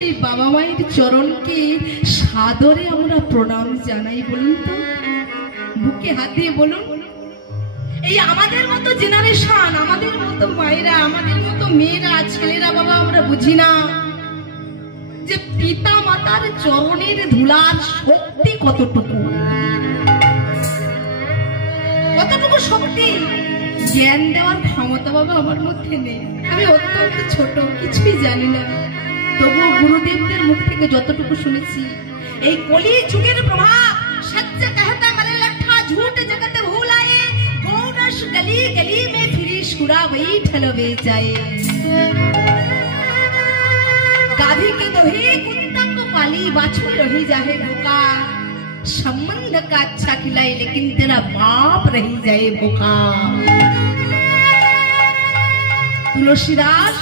এই বাবা মায়ের চরণকে সাদরে আমরা প্রণাম জানাই। বলুন তো, বুকে হাত দিয়ে বলুন। এই আমাদের মতো জেনারেশন, আমাদের মতো মায়েরা, আমাদের মতো মেয়েরা, ছেলেরা বাবা আমরা বুঝি না যে পিতা মাতার চরণের ধুলার শক্তি কতটুকু, কতটুকু শক্তি। জ্ঞান দেওয়ার ক্ষমতা বাবা আমার মধ্যে নেই, আমি অত্যন্ত ছোট, কিছুই জানি না। তবু গুরুদেবদের মুখ থেকে যতটুকু শুনেছি, এই কলি যুগের প্রভাব, সত্য कहता मरे लट्ठा झूठ जगत भूलाए, गौरस गली गली में फिरी शुरा बैठल बेचाए। गाधी के दोहे कुत्ता को पाली बाछुर रही जाए भूखा, संबंध का अच्छा खिलाए लेकिन तेरा बाप रही जाए भूखा। तुलसीदास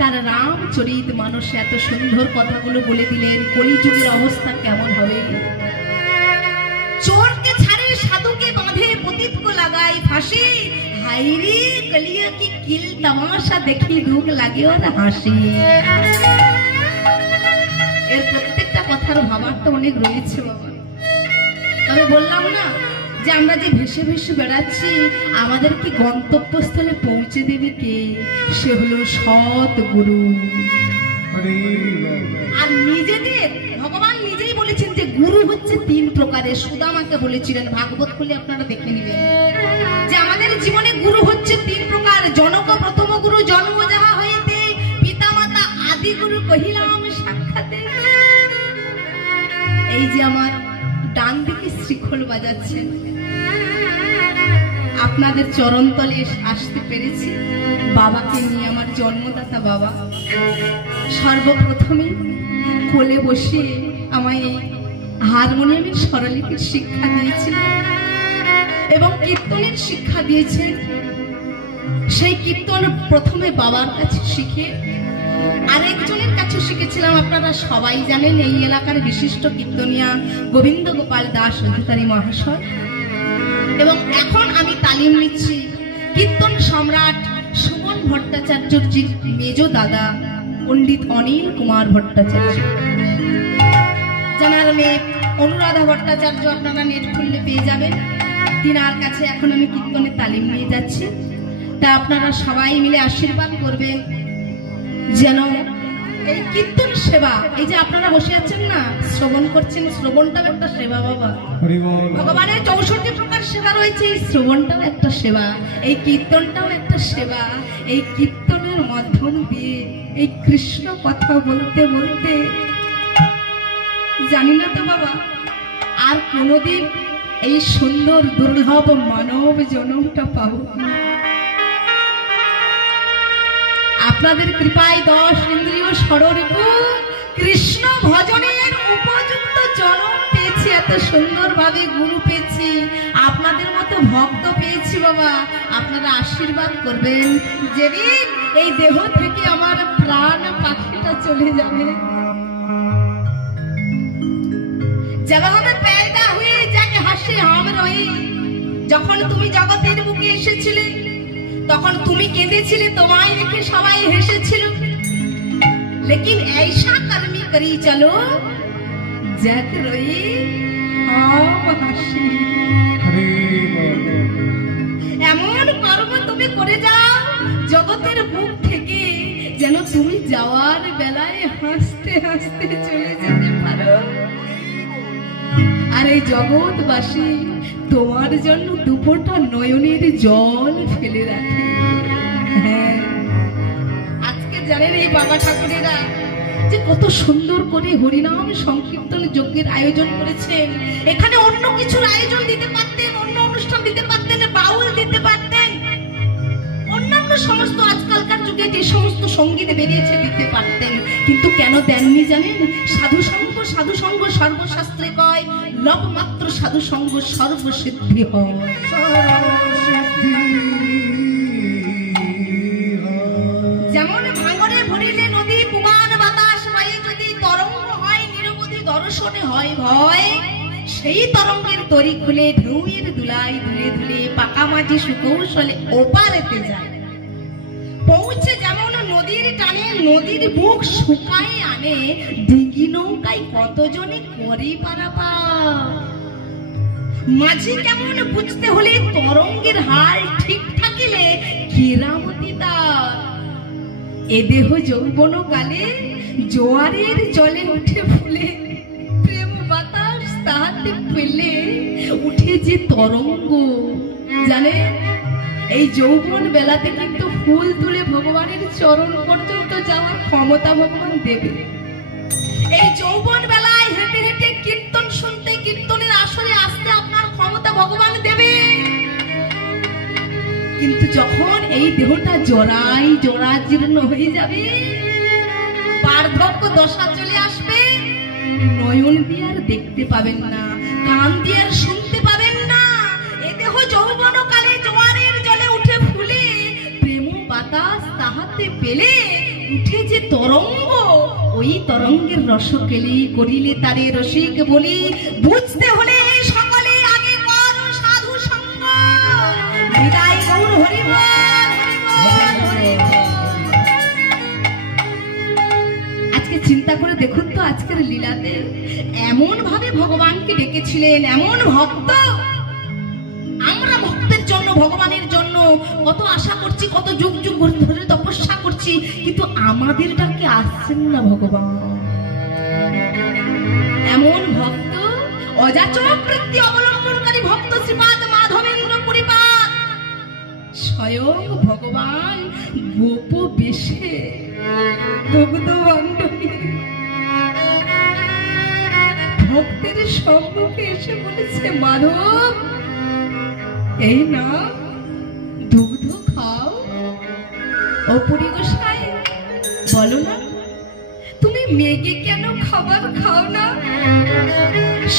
তার রামচরিত মানসে এত সুন্দর কথাগুলো বলে দিলেন। কলিযুগের অবস্থা কেমন হবে। চোরকে ছাড়ে, সাধুকে বাঁধে, পতিতকে লাগায় ফাঁসি, হাইরে কলিয়া কি কিল তামাশা দেখি দুঃখ লাগে ওর হাসি। এর প্রত্যেকটা কথার ভাবার্থ অনেক রয়েছে বাবা। তবে বললাম না যে আমরা যে ভেসে ভেসে বেড়াচ্ছি, আমাদের কি গন্তব্যস্থলে পৌঁছে দেবে কে? সে হলো সৎ গুরু। আর নিজেদের ভগবান নিজেই বলেছেন যে গুরু হচ্ছে তিন প্রকারের। সুদামাকে বলেছিলেন, ভাগবত খুলে আপনারা দেখে নেবেন যে আমাদের জীবনে গুরু হচ্ছে তিন প্রকার। জনক প্রথম গুরু, জন্ম যাহা হইতে, পিতা মাতা আদি গুরু কহিলাম সাক্ষাতে। এই যে আমার ডান দিকে শ্রীখোল বাজাচ্ছেন, আপনাদের চরণতলে আসতে পেরেছি বাবাকে নিয়ে। আমার জন্মদাতা বাবা সর্বপ্রথমে কোলে বসে আমায় হারমোনিয়ামের স্বরলিপির শিক্ষা দিয়েছিলেন এবং কীর্তনের শিক্ষা দিয়েছেন। সেই কীর্তন প্রথমে বাবার কাছে শিখে আরেকজনের কাছে শিখেছিলাম। আপনারা সবাই জানেন এই এলাকার বিশিষ্ট কীর্তনিয়া গোবিন্দ গোপাল দাস অধিকারী মহাশয়। এবং এখন আমি তালিম নিচ্ছি কীর্তন সম্রাট সুমন ভট্টাচার্যর মেজ দাদা পণ্ডিত অনিল কুমার ভট্টাচার্য, জানার মেয়ে অনুরাধা ভট্টাচার্য। আপনারা নেট খুললে পেয়ে যাবেন। তিনার কাছে এখন আমি কীর্তনের তালিম নিয়ে যাচ্ছি। তা আপনারা সবাই মিলে আশীর্বাদ করবেন যেন এই কীর্তন সেবা, এই যে আপনারা বসে আছেন না, শ্রবণ করছেন, শ্রবণটাও একটা সেবা বাবা। ভগবানের 64 প্রকার সেবা রয়েছে, এই শ্রবণটাও একটা সেবা, এই কীর্তনটাও একটা সেবা। এই কীর্তনের মাধ্যম দিয়ে এই কৃষ্ণ কথা বলতে বলতে জানি না তো বাবা আর কোনোদিন এই সুন্দর দুর্লভ মানব জন্মটা পাবো। আপনাদের কৃপায় 10 ইন্দ্রিয় ষড়রিপু কৃষ্ণ ভজনের উপযুক্ত জন্ম পেয়েছি, এত সুন্দর ভাবে গুরু পেয়েছি, আপনাদের মতো ভক্ত পেয়েছি বাবা। আপনারা আশীর্বাদ করবেন যেদিন এই দেহ থেকে আমার প্রাণ পাখিটা চলে যাবে। जब हम पैदा हुए जाके हंसे हम रही। যখন তুমি জগতের বুকে এসেছিলে তখন তুমি কেঁদেছিলে, তোমায় দেখে সবাই হেসেছিল। लेकिन ऐसा कर्मी करी चलो जग रोई हम হাসি। এমন কর্ম তুমি করে যাও জগতের বুক থেকে যেন তুমি যাওয়ার বেলায় হাসতে হাসতে চলে যেতে পারো। আর এই জগৎবাসী তোমার জন্য দুপোটা নয়নের জল ফেলে রাখে। হ্যাঁ, আজকে জানেন এই বাবা ঠাকুরেরা যে কত সুন্দর করে হরিনাম সংকীর্তন যজ্ঞের আয়োজন করেছেন। এখানে অন্য কিছুর আয়োজন দিতে পারতেন, অন্য অনুষ্ঠান দিতে পারতেন, বাউল দিতে পারতেন, অন্যান্য সমস্ত আজকালকার যুগে যে সমস্ত সঙ্গীত বেরিয়েছে দিতে পারতেন, কিন্তু কেন দেননি জানেন? সাধু সঙ্গ, সাধু সঙ্গ সর্বশাস্ত্রে কয়, লব মাত্র সাধু সঙ্গ সর্বসিদ্ধি হয়। যেমন ভাঙরে ভরিলে নদী, পুবান বাতাস বয়ে যদি তরঙ্গ হয় নিরবধি, দর্শনে হয় ভয়, সেই তরঙ্গের তরি খুলে ঢেউয়ের দুলাই দুলে দুলে পাকা মাঝি সুকৌশলে ওপারেতে যায়। পৌঁছে যেমন নদীর টানে নদীর বুক শুকায় আনে, ডিঙ্গি নৌকায় কতজনে করে পারাপার। মাঝি কেমন বুঝতে হলে তরঙ্গের হাল ঠিক থাকিলে কেরামতি তার। এ দেহ যৌবন কালে জোয়ারের জলে উঠে ফুলে, প্রেম বাতাস তাহাতে পেলে উঠে যে তরঙ্গ। জানে এই যৌবন বেলাতে কিন্তু ফুল তুলে ভগবানের চরণ পর্যন্ত যাওয়ার ক্ষমতা ভগবান দেবে। এই যৌবন বেলায় হেঁটে হেঁটে কীর্তন শুনতে, কীর্তনের আসরে আসতে আপনার ক্ষমতা ভগবান দেবে। কিন্তু যখন এই দেহটা জরাই জরাজীর্ণ হয়ে যাবে, বার্ধক্য দশা চলে আসবে, নয়ন দিয়ে আর দেখতে পাবেন না, কান দিয়ে আর শুনতে পাবেন না। এ দেহ যৌবন কালে জোয়ারের জলে উঠে ফুলে, প্রেম বাতাস তাহাতে পেলে উঠে যে তরঙ্গ, ওই তরঙ্গের রসকেলি করিলে তারে রসিক বলি। বুঝতে হলে সকলে আগে কর সাধু সঙ্গ। বিদায় গৌর হরি বল, হরি বল। আজকে চিন্তা করে দেখুন তো, আজকের লীলাতে এমন ভাবে ভগবানকে ডেকেছিলেন, এমন ভক্ত। আমরা ভক্তের জন্য, ভগবানের জন্য কত আশা করছি, কত যুগ যুগ ধরে তপস্যা করছি, কিন্তু আমাদের ডাকে আসছেন না ভগবান। এমন ভক্ত, অযাচক বৃত্তি অবলম্বনকারী ভক্ত শ্রীপাদ মাধবেন্দ্র পুরীপাদ স্বয়ং ভগবান গোপ বেশে দুগ্ধ বান্ধবী ভক্তের সম্মুখে এসে বলেছে, মাধব এই না দুগ্ধ খাও। ও পুরী গোসাই, বলো না তুমি মেঘে কেন খাবার খাও না?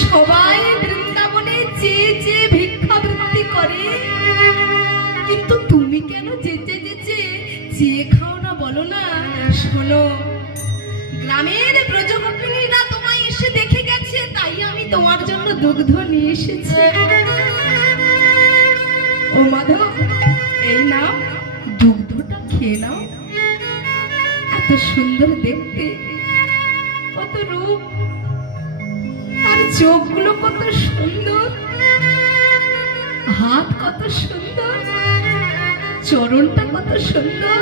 সবাই বৃন্দাবনে চেয়ে চেয়ে ভিক্ষাবৃত্তি করে, কিন্তু তুমি কেন যেতে যেতে চেয়ে খাও না? বলো না। শোনো, গ্রামের ব্রজগোপিনীরা তোমায় এসে দেখে গেছে, তাই আমি তোমার জন্য দুগ্ধ নিয়ে এসেছি। ও মাধব, এই নাও দুগ্ধটা খেয়ে নাও। এত সুন্দর দেখতে, কত রূপ, তার চোখগুলো কত সুন্দর, হাত কত সুন্দর, চরণটা কত সুন্দর।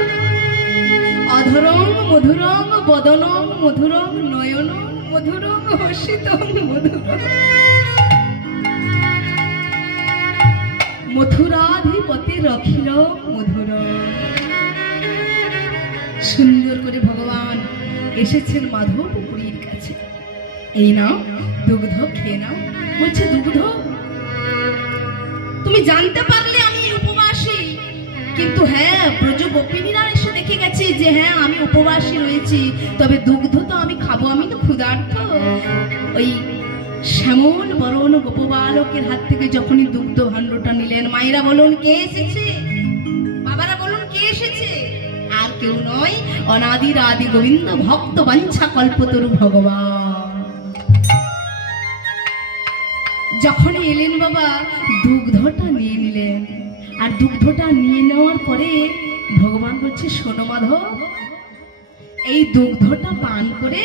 অধরং মধুরং বদনং মধুরং নয়নং মধুরং হসিতং মধুরং। মথুরাধিপতি রখিল মধুর। সুন্দর করে ভগবান এসেছেন মাধবপুরীর কাছে। এই নাও দুগ্ধ খেয়ে নাও। বলছে, দুগ্ধ? তুমি জানতে পারলে আমি উপবাসী, কিন্তু হ্যাঁ ব্রজগোপিনীরা এসে দেখে গেছে যে হ্যাঁ আমি উপবাসী রয়েছি, তবে দুগ্ধ তো আমি খাবো, আমি তো ক্ষুধার্ত। ওই শ্যামল বরণ গোপবালকের হাত থেকে যখনই দুগ্ধ ভাণ্ডটা নিলেন, মায়েরা বলুন কে এসেছে? বাবারা বলুন কে এসেছে? আর কেউ নয়, অনাদির আদি গোবিন্দ ভক্ত বাঞ্ছা কল্পতরু ভগবান। যখনই এলেন বাবা, দুগ্ধটা নিয়ে নিলেন। আর দুগ্ধটা নিয়ে নেওয়ার পরে ভগবান বলছে, শোনো মাধব, এই দুগ্ধটা পান করে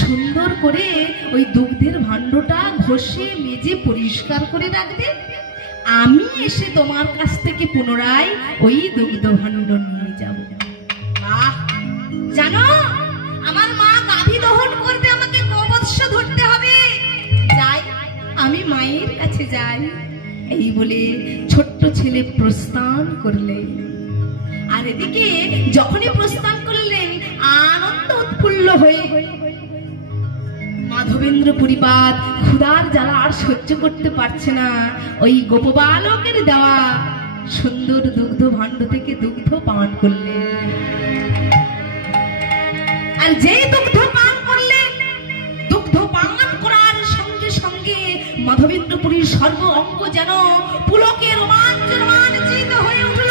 সুন্দর করে ওই দুগ্ধের ভাণ্ডটা ঘষে মেজে পরিষ্কার করে রাখবে। আমি এসে তোমার কাছ থেকে পুনরায় ওই দুগ্ধ ভাণ্ড নিয়ে যাব। জানো, আমার মা গাভী দহন করবে, আমাকে গোবৎস ধরতে হবে। যাই, আমি মায়ের কাছে যাই। এই বলে ছোট্ট ছেলে প্রস্থান করলেন। আর এদিকে যখনই প্রস্থান করলেন, আনন্দ উৎফুল্ল হয়ে মাধবেন্দ্র পুরীপাদ ক্ষুধার জ্বালা আর সহ্য করতে পারছে না। ওই গোপবালকের দেওয়া সুন্দর দুগ্ধ ভাণ্ড থেকে দুগ্ধ পান করলেন। আর যেই দুগ্ধ পান করলেন, দুগ্ধ পান করার সঙ্গে সঙ্গে মাধবেন্দ্রপুরীর সর্ব অঙ্গ যেন পুলকে রোমাঞ্চিত হয়ে উঠল।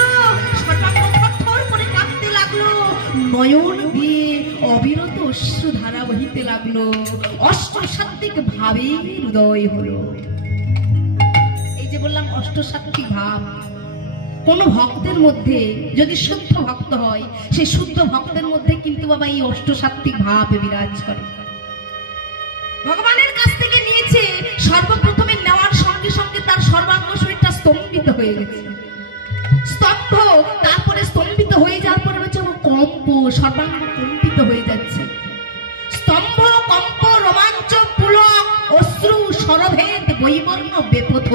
সর্বাঙ্গ থরথর করে কাঁপতে লাগলো, নয়ন দিয়ে অবিরত অশ্রু ধারা বহিতে লাগলো, অষ্টসাত্ত্বিক ভাবে হৃদয় হলো। এই যে বললাম অষ্টসাত্ত্বিক ভাব, কোন ভক্তের মধ্যে যদি শুদ্ধ ভক্ত হয়, সেই শুদ্ধ ভক্তের মধ্যে কিন্তু বাবা এই অষ্টসাত্ত্বিক ভাব বিরাজ করে। ভগবানের কাছ থেকে নিয়েছে, সর্বপ্রথমে নেওয়ার সঙ্গে সঙ্গে তার সর্বাঙ্গ শরীরটা স্তম্ভিত হয়ে গেছে। স্তব্ধ, তারপরে স্তম্ভিত হয়ে যাওয়ার পরে হচ্ছে কম্প, সর্বাঙ্গ কম্পিত হয়ে যাচ্ছে। স্তম্ভ, কম্প, রোমাঞ্চ, পুলক, অশ্রু, স্বরভেদ, বৈবর্ণ, বেপথ,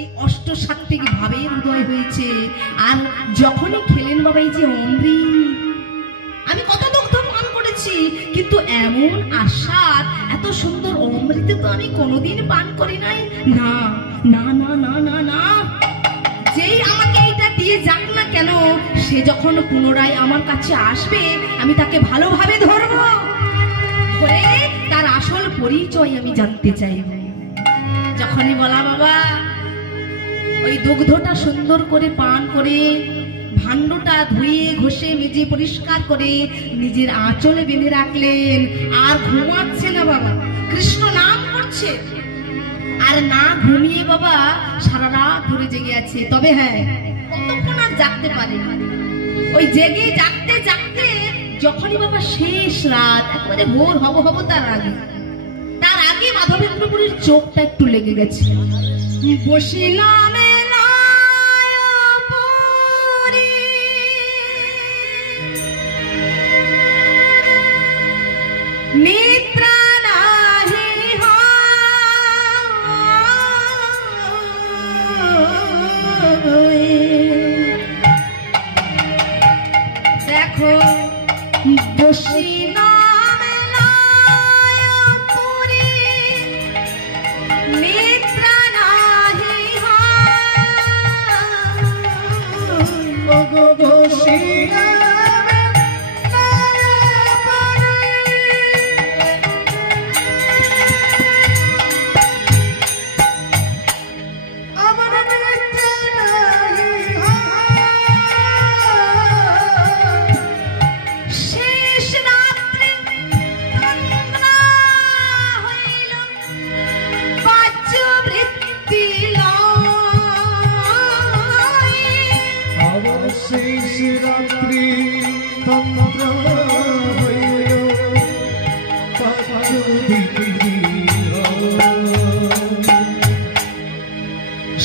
এই অষ্টসাত্ত্বিক ভাবের উদয় হয়েছে। আর যখনই খেলেন বাবা এই যে অমৃত, আমি কত দুগ্ধ পান করেছি, কিন্তু এমন আস্বাদ, এত সুন্দর অমৃত তো আমি কোনোদিন পান করি নাই। না না না না না না, যেই আমাকে এইটা দিয়ে যাক না কেন, সে যখন পুনরায় আমার কাছে আসবে, আমি তাকে ভালোভাবে ধরবো, ধরে তার আসল পরিচয় আমি জানতে চাইব। যখনই বলা বাবা ওই দুগ্ধটা সুন্দর করে পান করে, ভাণ্ডটা ধুয়ে ঘষে মেজে পরিষ্কার করে নিজের আঁচলে বেঁধে রাখলেন, আর ঘুমাচ্ছে না বাবা, কৃষ্ণ নাম করছে, আর না ঘুমিয়ে বাবা সারা রাত ধরে জেগে আছে। তবে হ্যাঁ, কতক্ষণ আর জাগতে পারে, ওই জেগে জাগতে জাগতে যখনই বাবা শেষ রাত, একেবারে ভোর হব হব তার আগে মাধবেন্দ্রপুরীর চোখটা একটু লেগে গেছে। বসিলাম নিদ্রা নাহি হয়, দেখো বসিলাম পুরী, নিদ্রা নাহি হয়,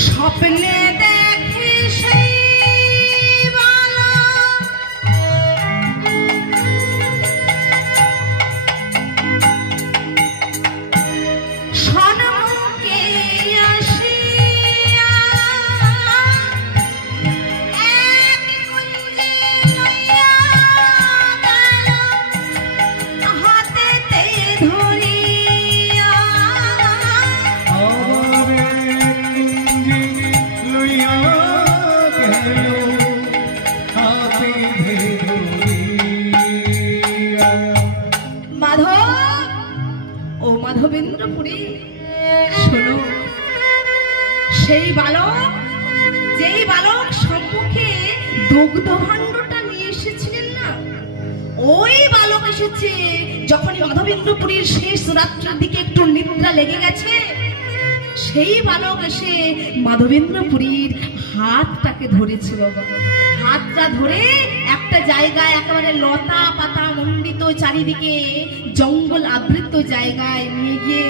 স্বপ্নে দেখি সেই বালক, সন্মুখে আসিয়া এক কুঞ্জে লইয়া গেল, হাতেতে ধরিয়া মাধবেন্দ্রপুরী। শোনো, সেই বালক, যেই বালক সম্মুখে দুগ্ধ ভাণ্ডটা নিয়ে এসেছিলেন না, ওই বালক এসেছে যখন মাধবেন্দ্রপুরীর শেষ রাত্রের দিকে একটু নিদ্রা লেগে গেছে, সেই বালক এসে মাধবেন্দ্রপুরীর হাতটাকে ধরেছে বাবা। হাতটা ধরে একটা জায়গায়, একেবারে লতা পাতা মণ্ডিত, চারিদিকে জঙ্গল আবৃত জায়গায় নিয়ে গিয়ে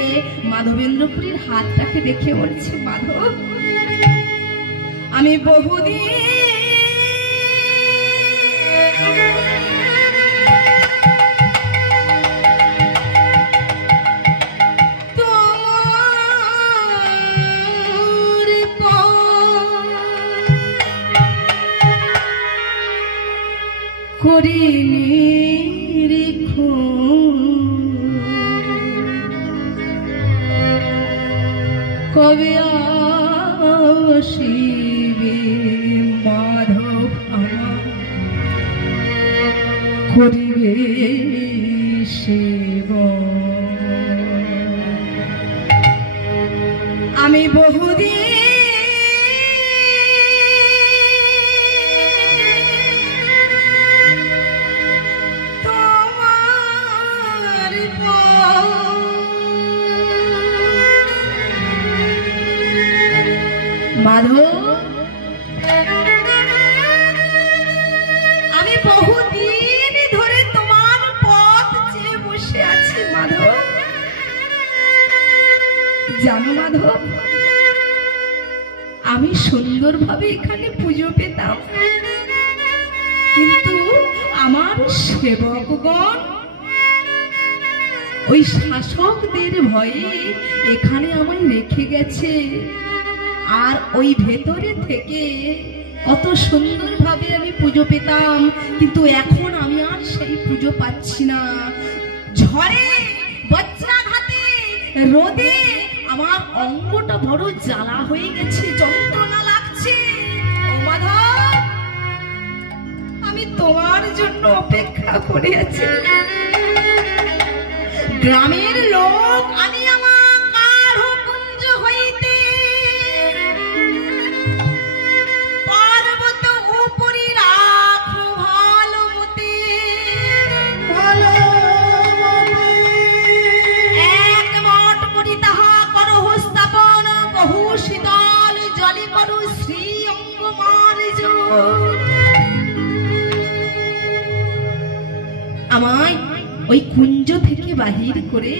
মাধবেন্দ্রপুরীর হাতটাকে দেখে বলছে, মাধব, আমি বহুদিন করিনি রেখো, কবে আসিবে মাধব আমার, করিবে সেবা। আমি বহুদিন মাধব মাধব, জানো মাধব, আমি সুন্দরভাবে এখানে পুজো পেতাম, কিন্তু আমার সেবকগণ ওই শাসকদের ভয়ে এখানে আমায় রেখে গেছে। আর ওই ভেতরে থেকে কত সুন্দরভাবে আমি পুজো পেতাম, কিন্তু এখন আমি আর সেই পুজো পাচ্ছি না। ঝড়ে, বজ্রাঘাতে, রোদে আমার অঙ্গটা বড় জ্বালা হয়ে গেছে, যন্ত্রণা লাগছে। ও মাধব, আমি তোমার জন্য অপেক্ষা করে আছি। গ্রামের লোক আনি আমার কাঢ় কুঞ্জ হইতে, পর্বত উপরি রাখো ভালো মতে, এক মঠ করি তাহা করো স্থাপন, বহু শীতল জলে করো শ্রী অঙ্গ মার্জন। আমায় ওই কুঞ্জ থেকে বাহির করে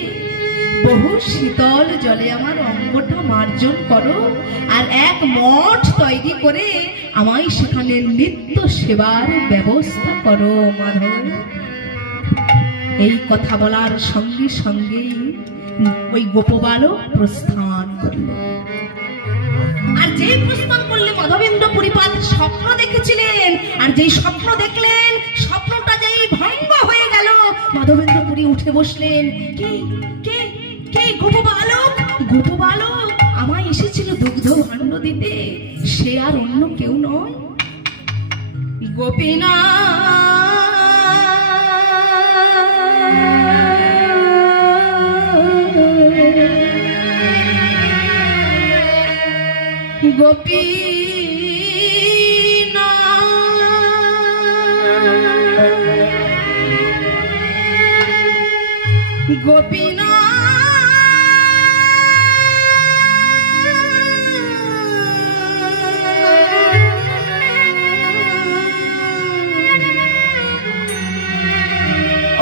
বহু শীতল জলে আমার অঙ্গটা মার্জন করো, আর এক মঠ তৈরি করে আমায় সেখানে নিত্য সেবার ব্যবস্থা করো মাধব। এই কথা বলার সঙ্গে সঙ্গে ওই গোপবালক প্রস্থান করল। আর যেই প্রস্থান করলে মাধবেন্দ্র পুরীপাদ স্বপ্ন দেখেছিলেন, আর যেই স্বপ্ন দেখলেন, স্বপ্নটা যেই ভঙ্গ হয়ে গেল, মাধবেন্দ্র পুরী উঠে বসলেন। কে কে কে? গোপবালক, গোপবালক আমায় এসেছিল দুগ্ধ ভাণ্ড দিতে, সে আর অন্য কেউ নয়, গোপীনাথ। গোপীনাথ, গোপীনাথ,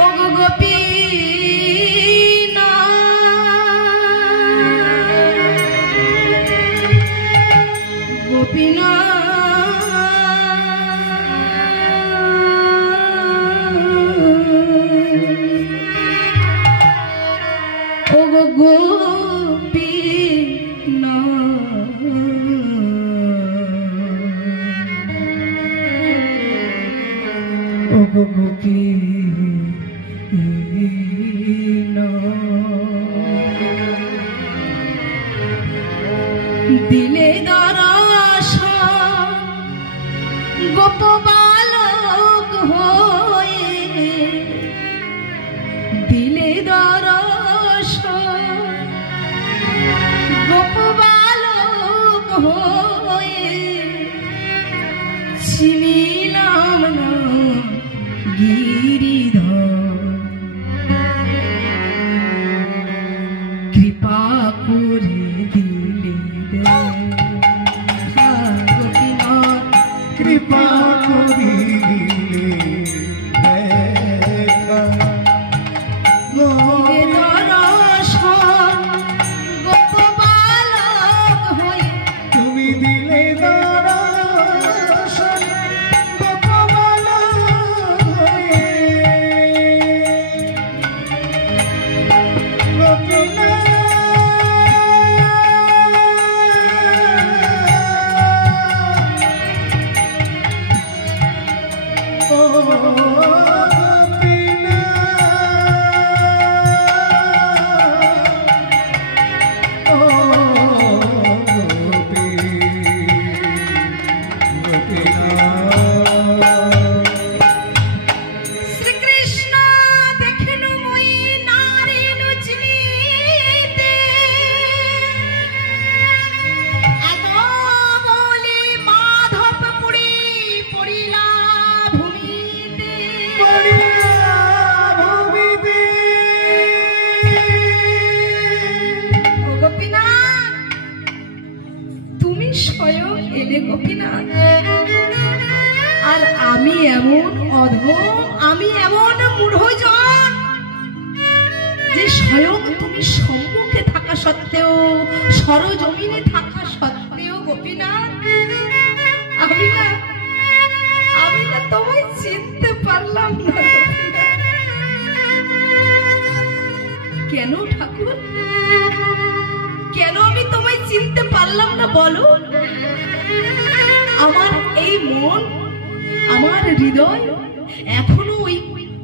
ও গোপীনাথ, গোপীনাথ, ও গোপীনাথ, ও গোপীনাথ, দিলে দর্শন গোপবালক হয়ে, দিলে দর্শন গোপবালক হয়ে, চিনিলাম না গিরিধর, কৃপা করে দিলে গোপীনাথ, কৃপা করি দর্শন গোপবালক হয়ে, তুমি দিলে দর্শন গোপবালক হয়ে, গোপীনাথ, ও শ্রীকৃষ্ণ দেখেন মই নারী নুচনিতে, এত বলি মাধব পুরী পড়িলা ভূমিতে, ও গোপীনাথ, তুমি স্বয়ং এলে গোপীনাথ। আর আমি এমন অধম, আমি এমন মূঢ়জন যে স্বয়ং তুমি সম্মুখে থাকা সত্ত্বেও, সরজমিনে থাকা সত্ত্বেও গোপীনাথ, আমি না তোমায় চিনতে পারলাম না গোপীনাথ। কেন ঠাকুর, কেন আমি তোমায় চিনতে পারলাম না বলো? আমার এই মন, আমার হৃদয় এখনো ওই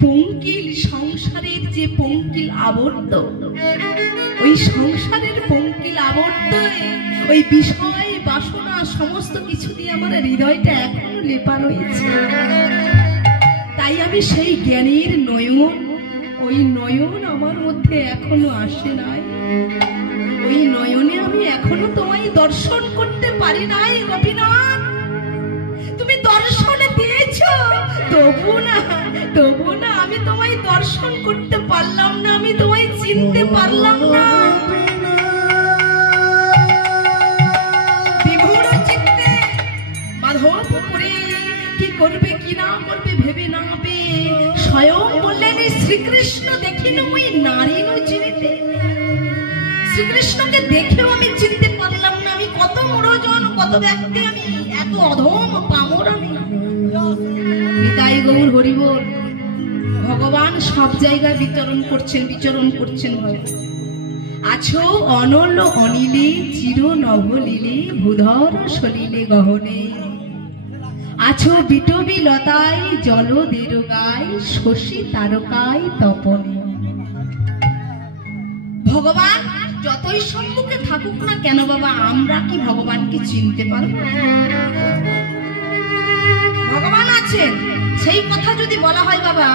পঙ্কিল সংসারের যে পঙ্কিল আবর্ত, ওই সংসারের পঙ্কিল আবর্ত, ওই বিষয় বাসনা সমস্ত কিছু দিয়ে আমার হৃদয়টা এখনো লেপা রয়েছে। তাই আমি সেই জ্ঞানের নয়ন, ওই নয়ন আমার মধ্যে এখনো আসে নাই। ওই নয়নে আমি এখনো তোমায় দর্শন করতে পারি নাই গোপীনাথ। তুমি দর্শন দিয়েছ, তবু না আমি তোমায় দর্শন করতে পারলাম না, আমি তোমায় চিনতে পারলাম না। বিভোর চিত্তে মাধবপুরে কি করবে কি না করবে ভেবে না পেয়ে স্বয়ং বললেন, শ্রীকৃষ্ণ দেখিন ওই নারী চিনিতে। শ্রীকৃষ্ণকে দেখেও আমি চিনতে পারলাম না। আমি কত মূঢ়জন, কত ব্যক্তি, আমি এত অধম পামর আমি। বিদায় গৌর হরিবল। ভগবান সব জায়গায় বিচরণ করছেন। আছো অনল অনিলে, চির নভলিলে, ভূধর সলিলে গহনে। আছো বিটবি লতায়, জল দেরগায়, শশী তারকায় তপনে। ভগবান যতই সম্মুখে থাকুক না কেন বাবা, আমরা কি ভগবানকে চিনতে পারবো? ভগবান আছেন সেই কথা যদি বলা হয় বাবা,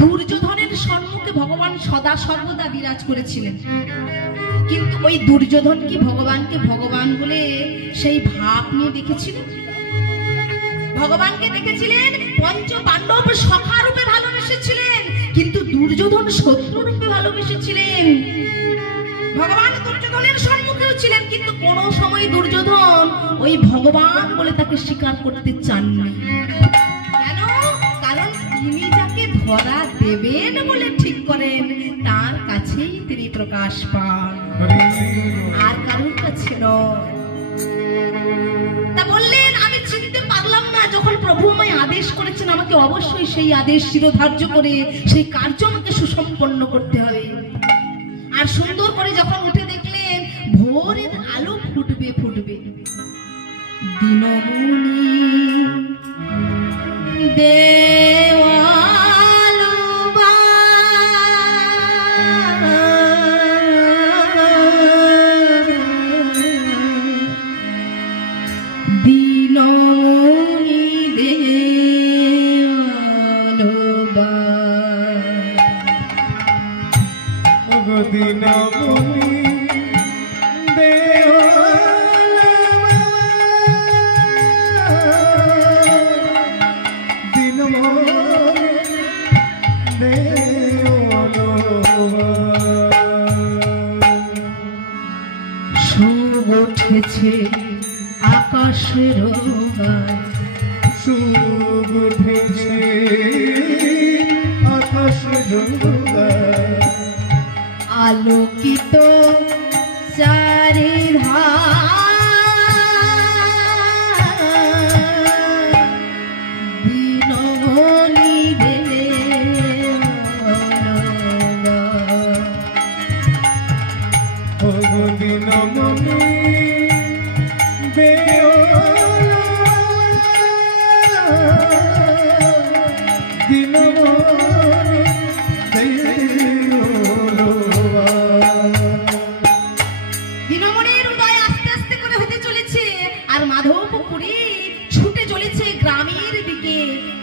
দুর্যোধনের সম্মুখে ভগবান সদা সর্বদা বিরাজ করেছিলেন, কিন্তু ওই দুর্যোধন কি ভগবানকে ভগবান বলে সেই ভাব নিয়ে দেখেছিলেন? ভগবানকে দেখেছিলেন পঞ্চ পাণ্ডব সখা রূপে ভালোবেসেছিলেন, কিন্তু দুর্যোধন শত্রু রূপে ভালোবেসেছিলেন। ভগবান দুর্যোধনের সম্মুখেও ছিলেন, কিন্তু কোন সময় দুর্যোধন ওই ভগবান বলে তাকে স্বীকার করতে চাননি। কেন? কারণ তিনি যাকে ধরা দেবেন বলে ঠিক করেন, তার কাছেই তিনি প্রকাশ পান, আর কারোর কাছে নয়। তা বললেন, আমি চিনতে পারলাম না। যখন প্রভু আমায় আদেশ করেছেন, আমাকে অবশ্যই সেই আদেশ শিরোধার্য করে সেই কার্য আমাকে সুসম্পন্ন করতে হবে। আর সুন্দর করে যখন উঠে দেখলেন ভোরের আলো ফুটবে দিনমণি দেওয়ালো দিনমণি দেওয়ালো দিনমণি সুখ উঠেছে আকাশের গায়, সুখ উঠেছে আকাশের গায়, আলোকিত চারিধার দিনমণি দিনমণি দিনমণির উদয় আস্তে আস্তে করে হতে চলেছে, আর মাধবপুরী ছুটে চলেছে গ্রামের দিকে।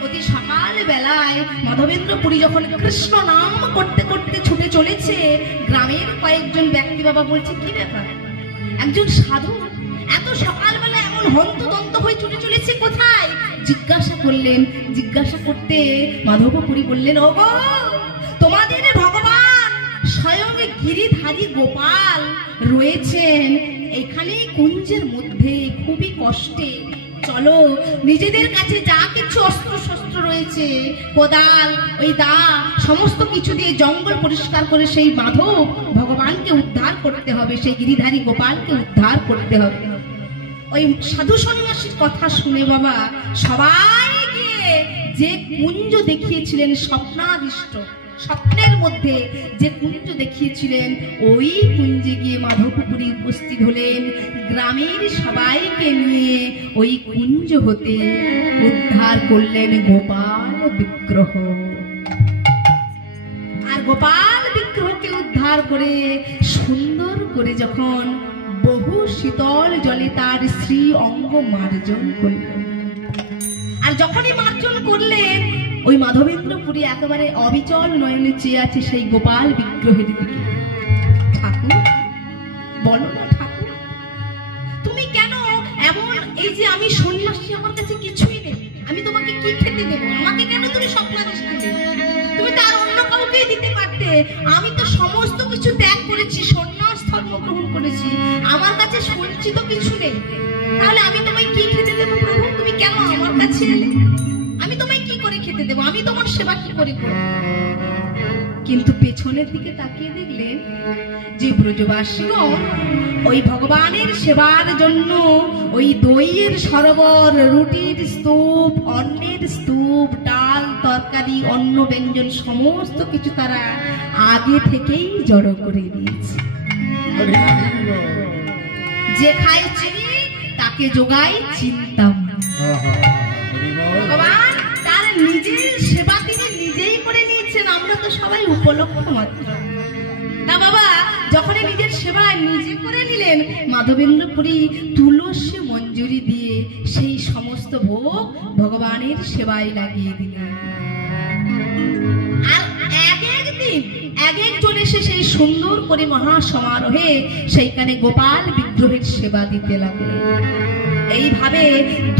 অতি সকাল বেলায় মাধবেন্দ্রপুরী যখন কৃষ্ণ নাম করতে করতে ছুটে চলেছে, গ্রামের কয়েকজন ব্যক্তি বাবা বলছে, কি ব্যাপার, একজন সাধু এত সকালবেলা এমন হন্তদন্ত হয়ে ছুটে চলেছে কোথায়? জিজ্ঞাসা করলেন। জিজ্ঞাসা করতে মাধবপুরী বললেন, ওগো, তোমাদের ভগবান স্বয়ং গিরিধারী গোপাল রয়েছেন এখানে কুঞ্জের মধ্যে, খুবই কষ্টে। চলো নিজেদের কাছে যা কিছু অস্ত্র শস্ত্র রয়েছে, কোদাল, ওই দা, সমস্ত কিছু দিয়ে জঙ্গল পরিষ্কার করে সেই মাধব ভগবানকে উদ্ধার করতে হবে, সেই গিরিধারী গোপালকে উদ্ধার করতে হবে। ওই সাধু সন্ন্যাসীর কথা শুনে বাবা সবাই গিয়ে যে কুঞ্জ দেখিয়েছিলেন স্বপ্নাদিষ্ট, স্বপ্নের মধ্যে যে কুঞ্জ দেখিয়েছিলেন ওই কুঞ্জে গিয়ে মাধবপুরী উপস্থিত হলেন। গ্রামের সবাইকে নিয়ে ওই কুঞ্জ হতে উদ্ধার করলেন গোপাল বিগ্রহ। আর গোপাল বিগ্রহকে উদ্ধার করে সুন্দর করে যখন বহু শীতল জলে তার শ্রী অঙ্গ মার্জন করলেন, আর যখনই মার্জন করলেন ওই মাধবেন্দ্রপুরী একেবারে অবিচল নয়নে চেয়ে আছে সেই গোপাল বিগ্রহের দিকে। ঠাকুর বলো না ঠাকুর, তুমি কেন এমন, এই যে আমি সন্ন্যাসী, আমার কাছে কিছুই নেই, আমি তোমাকে কি খেতে দেবো, আমাকে কেন তুমি স্বপ্নাদেশ দিলে? তুমি তো আর অন্য কাউকে দিতে পারতে, আমি তো সমস্ত কিছু ত্যাগ করেছি, সন্ন্যাস ধর্ম গ্রহণ করেছি, আমার কাছে সঞ্চিত কিছু নেই, তাহলে আমি তোমায় কি খেতে দেবো প্রভু? তুমি কেন আমার কাছে এলে? আমি তোমায় কি করে খেতে দেবো? আমি তোমার সেবা কি করে করব? কিন্তু পেছনের দিকে তাকিয়ে দেখলেন যে ব্রজবাসীগণ ওই ভগবানের সেবার জন্য ওই দইয়ের সরোবর, রুটির স্তূপ, অন্নের স্তূপ, ডাল, তরকারি, অন্ন ব্যঞ্জন সমস্ত কিছু তারা আগে থেকেই জড়ো করে দিয়েছে। যে খায় চিনি তাকে যোগায় চিন্তা। ভগবান তার নিজের সেবা তিনি নিজেই করে নিয়েছেন, আমরা তো সবাই উপলক্ষ মাত্র। তা বাবা যখনই নিজের সেবা নিজে করে নিলেন, মাধবেন্দ্রপুরী তুলসী মঞ্জুরি দিয়ে সেই সমস্ত ভোগ ভগবানের সেবায় লাগিয়ে দিলেন। আর এক একজন এসে সেই সুন্দর করে মহা সমারোহে সেইখানে গোপাল বিগ্রহের সেবা দিতে লাগলেন। এইভাবে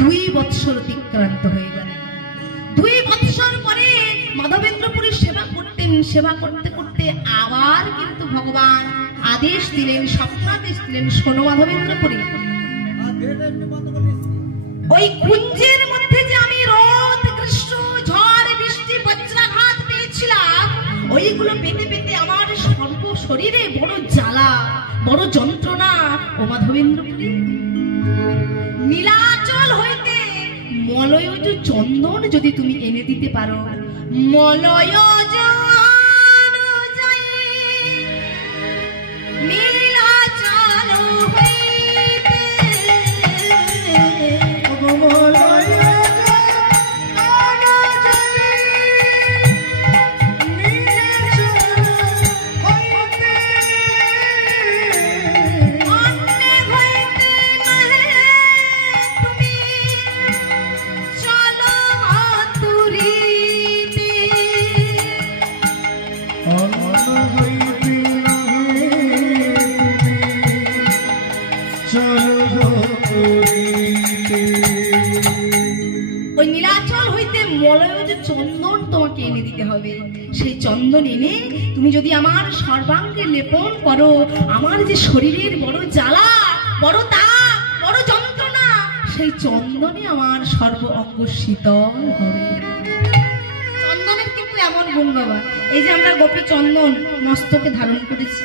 2 বৎসর অতিক্রান্ত হয়ে গেল। 2 বৎসর পরে মাধবেন্দ্রপুরীর সেবা করতেন, সেবা করতে করতে আবার কিন্তু ভগবান আদেশ দিলেন, স্বপ্নাদেশ দিলেন, শোনো মাধবেন্দ্রপুরী, ওই কুঞ্জের মধ্যে যে আমি রোদ, গ্রীষ্ম, ঝড়, বৃষ্টি, বজ্রাঘাত পেয়েছিলাম, ওইগুলো পেতে পেতে আমার সর্ব শরীরে বড় জ্বালা, বড় যন্ত্রণা। ও মাধবেন্দ্রপুরী, নীলাচল হইতে মলয়জ চন্দন যদি তুমি এনে দিতে পারো, মলয়জ নীলাচল হইতে চন্দন তোমাকে এনে দিতে হবে। সেই চন্দন এনে তুমি যদি আমার সর্বাঙ্গে লেপন করো, আমার যে শরীরের বড় জ্বালা, বড় তাপ, বড় যন্ত্রণা, সেই চন্দনে আমার সর্ব অঙ্গ শীতল হবে। চন্দনের কিন্তু এমন গুণ বাবা, এই যে আমরা গোপী চন্দন মস্তকে ধারণ করেছি,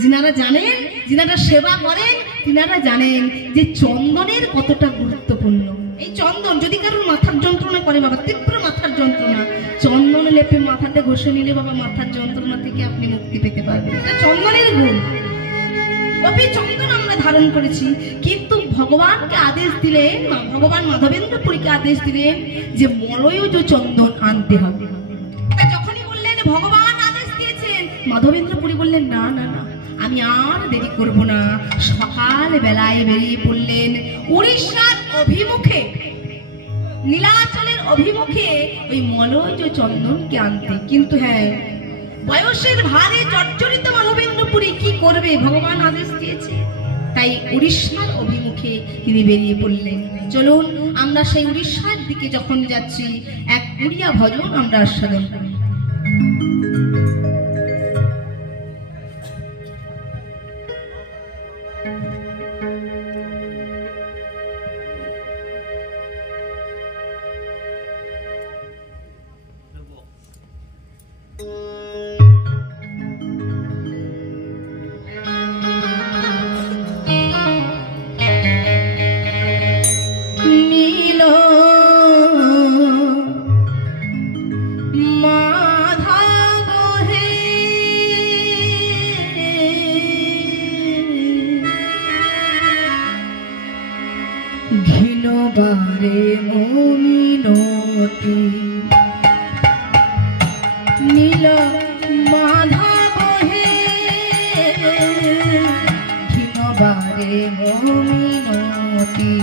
যিনারা জানেন, যিনারা সেবা করেন, তিনারা জানেন যে চন্দনের কতটা গুরুত্বপূর্ণ। এই চন্দন যদি কারোর মাথার যন্ত্রণা করে বাবা, তীব্র মাথার যন্ত্রণা, চন্দন লেপে মাথাতে ঘষে নিলে বাবা মাথার যন্ত্রণা থেকে আপনি মুক্তি পেতে পারবেন। এটা চন্দনের গুণ। গোপী চন্দন আমরা ধারণ করেছি, কিন্তু ভগবানকে আদেশ দিলেন, ভগবান মাধবেন্দ্রপুরীকে আদেশ দিলেন যে মলয়জ চন্দন আনতে হবে। যখনই বললেন ভগবান আদেশ দিয়েছেন, মাধবেন্দ্রপুরী বললেন না না না, আমি আর দেরি করব না। সকাল বেলায় বেরিয়ে পড়লেন উড়িষ্যার অভিমুখে, নীলাচলের অভিমুখে ওই মলয়জ চন্দনকে আনতে। কিন্তু হ্যাঁ, বয়সের ভারে জর্জরিত মাধবেন্দ্রপুরী কি করবে, ভগবান আদেশ দিয়েছে, তাই উড়িষ্যার অভিমুখে তিনি বেরিয়ে পড়লেন। চলুন আমরা সেই উড়িষ্যার দিকে যখন যাচ্ছি, এক উড়িয়া ভজন আমরা আস্বাদন করি। রে মমিনতি নীল মাধব হে ঘিনবারে মমিনতি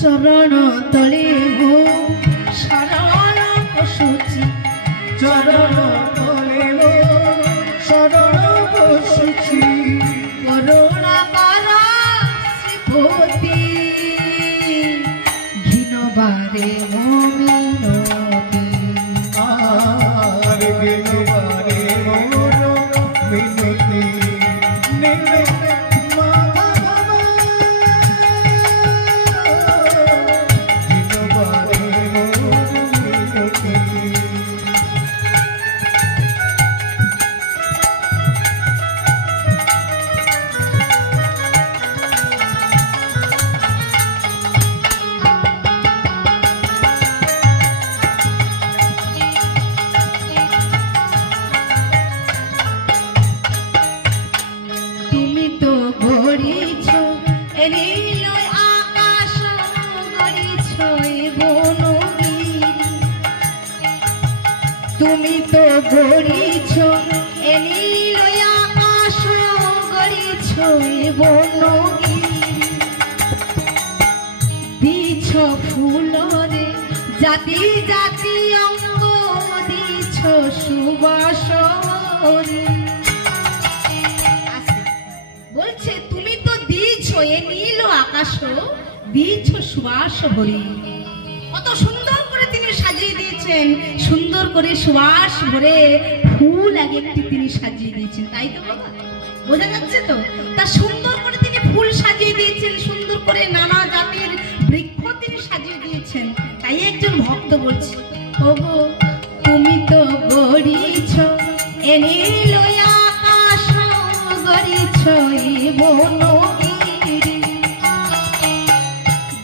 চরণ তলে মো শরণ বসুচি চরণ তলে মো শরণ বসুচি করুণা কর শ্রীপতি ঘিনবারে মমিনতি আর গেলবারে মোর মিনতি নীল মাধব গিনবারে মোর মিনতি তুমি তো গড়িছ এ নীল আকাশ গড়িছ এ বনগিরি তুমি তো গড়িছ এ নীল আকাশ গড়িছ এ বনগিরি দিছ ফুলরে জাতি জাতি অঙ্গ দিছ সুবাস বলছে তুমি তো দিয়েছ এ নীল আকাশ দিয়েছ সুবাস ভরি কত সুন্দর করে তিনি সাজিয়ে দিয়েছেন সুন্দর করে সুবাস ভরে ফুল এক একটি তিনি সাজিয়ে দিয়েছেন তাই তো বাবা বোঝা যাচ্ছে তো তা সুন্দর করে তিনি ফুল সাজিয়ে দিয়েছেন সুন্দর করে নানা জাতের বৃক্ষ তিনি সাজিয়ে দিয়েছেন তাই একজন ভক্ত বলছে ওগো তুমি তো গড়িছ এ নীল আকাশ গড়িছ এ বনগিরি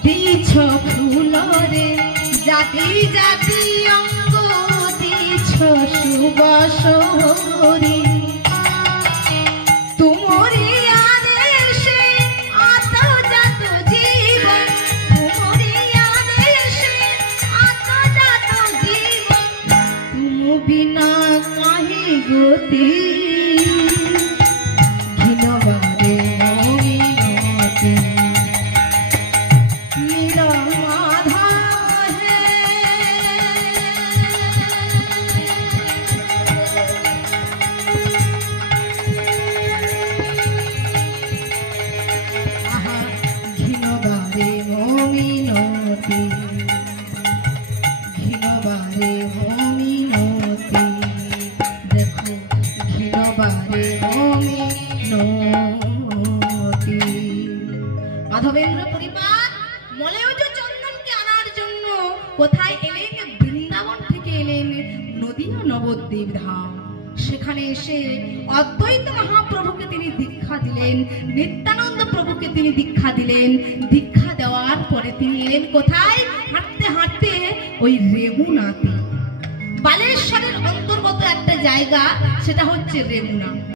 দিছ ফুলরে জাতি জাতি অঙ্গ দিছ সুবাস হরি তুমরি আদেশে আত্মজাত জীবন তুমরি আদেশে আত্মজাত জীবন তুম বিনা কাহি গতি ঘিনবারে মমিনতি নীল মাধব হে আহা ঘিনবারে মমিনতি ঘিনবারে মমিনতি দেখো ঘিনবারে মমিনতি মাধবেন্দ্র পরিবার মলয়জ চন্দনকে আনার জন্য কোথায় এলেন বৃন্দাবন থেকে এলেন নদীয়া নবদ্বীপ ধাম সেখানে এসে অদ্বৈত মহাপ্রভুকে তিনি দীক্ষা দিলেন নিত্যানন্দ প্রভুকে তিনি দীক্ষা দিলেন দীক্ষা দেওয়ার পরে তিনি এলেন কোথায় হাঁটতে হাঁটতে ওই রেমুনাতে বালেশ্বরের অন্তর্গত একটা জায়গা সেটা হচ্ছে রেমুনা